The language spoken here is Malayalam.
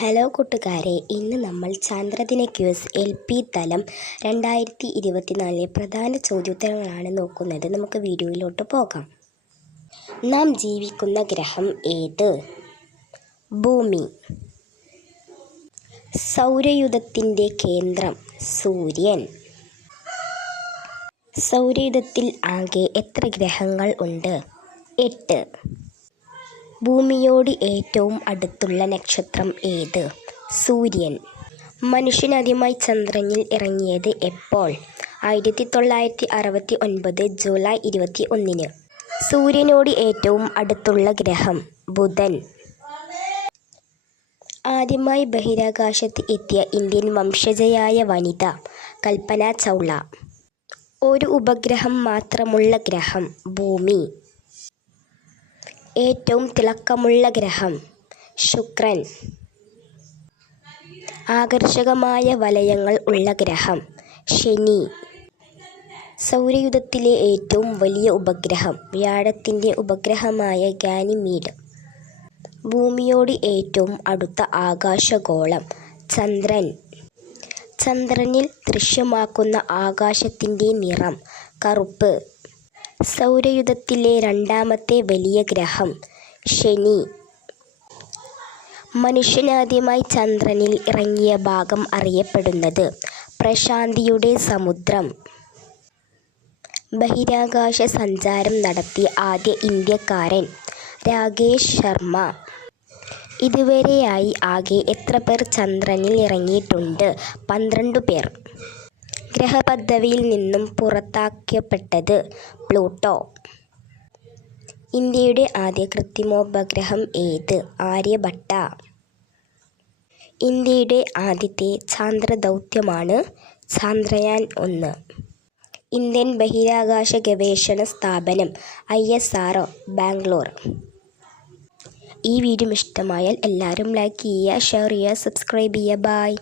ഹലോ കൂട്ടുകാരെ, ഇന്ന് നമ്മൾ ചന്ദ്രദിന ക്വിസ് LP തലം 2024 പ്രധാന ചോദ്യോത്തരങ്ങളാണ് നോക്കുന്നത്. നമുക്ക് വീഡിയോയിലോട്ട് പോകാം. നാം ജീവിക്കുന്ന ഗ്രഹം ഏത്? ഭൂമി. സൗരയൂഥത്തിൻ്റെ കേന്ദ്രം സൂര്യൻ. സൗരയൂഥത്തിൽ ആകെ എത്ര ഗ്രഹങ്ങൾ ഉണ്ട്? 8. ഭൂമിയോട് ഏറ്റവും അടുത്തുള്ള നക്ഷത്രം ഏത്? സൂര്യൻ. മനുഷ്യൻ ആദ്യമായി ചന്ദ്രനിൽ ഇറങ്ങിയത് എപ്പോൾ? 1969 ജൂലൈ 21. സൂര്യനോട് ഏറ്റവും അടുത്തുള്ള ഗ്രഹം ബുധൻ. ആദ്യമായി ബഹിരാകാശത്ത് എത്തിയ ഇന്ത്യൻ വംശജയായ വനിത കൽപ്പന ചൗള. ഒരു ഉപഗ്രഹം മാത്രമുള്ള ഗ്രഹം ഭൂമി. ഏറ്റവും തിളക്കമുള്ള ഗ്രഹം ശുക്രൻ. ആകർഷകമായ വലയങ്ങൾ ഉള്ള ഗ്രഹം ശനി. സൗരയൂഥത്തിലെ ഏറ്റവും വലിയ ഉപഗ്രഹം വ്യാഴത്തിൻ്റെ ഉപഗ്രഹമായ ഗാനിമീഡ്. ഭൂമിയോട് ഏറ്റവും അടുത്ത ആകാശഗോളം ചന്ദ്രൻ. ചന്ദ്രനിൽ ദൃശ്യമാകുന്ന ആകാശത്തിൻ്റെ നിറം കറുപ്പ്. സൗരയൂഥത്തിലെ രണ്ടാമത്തെ വലിയ ഗ്രഹം ശനി. മനുഷ്യനാദ്യമായി ചന്ദ്രനിൽ ഇറങ്ങിയ ഭാഗം അറിയപ്പെടുന്നത് പ്രശാന്തിയുടെ സമുദ്രം. ബഹിരാകാശ സഞ്ചാരം നടത്തിയ ആദ്യ ഇന്ത്യക്കാരൻ രാകേഷ് ശർമ്മ. ഇതുവരെയായി ആകെ എത്ര പേർ ചന്ദ്രനിൽ ഇറങ്ങിയിട്ടുണ്ട്? 12 പേർ. ഗ്രഹപദവിയിൽ നിന്നും പുറത്താക്കപ്പെട്ടത് പ്ലൂട്ടോ. ഇന്ത്യയുടെ ആദ്യ കൃത്രിമോപഗ്രഹം ഏത്? ആര്യഭട്ട. ഇന്ത്യയുടെ ആദ്യത്തെ ചാന്ദ്രദൗത്യമാണ് ചന്ദ്രയാൻ 1. ഇന്ത്യൻ ബഹിരാകാശ ഗവേഷണ സ്ഥാപനം ISRO, ബാംഗ്ലൂർ. ഈ വീഡിയോ ഇഷ്ടമായാൽ എല്ലാവരും ലൈക്ക് ചെയ്യുക, ഷെയർ ചെയ്യുക, സബ്സ്ക്രൈബ് ചെയ്യുക. ബൈ.